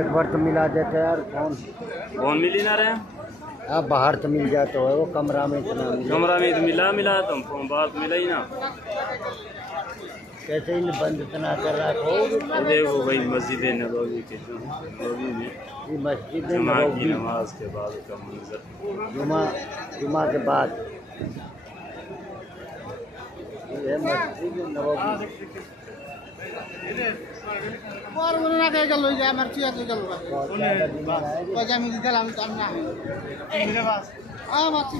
एक बार तो मिला देते यार फोन मिल ही ना रहे। अब बाहर तो मिल जाता है, वो कमरा में इतना कमरा में तो मिला तुम फोन बाहर तो मिला ही ना। कैसे इन बंद इतना कर रहा है। देखो भाई मस्जिद नबवी के नबवी में ये मस्जिद जुमा की नमाज के बाद का मंजर। जुमा के बाद ये मस्जिद नबवी। और उन्होंने कहा चलो जाए मर्ची है तो चलूँगा पैसा मिल गया हम सामने मेरे पास हाँ मर्ची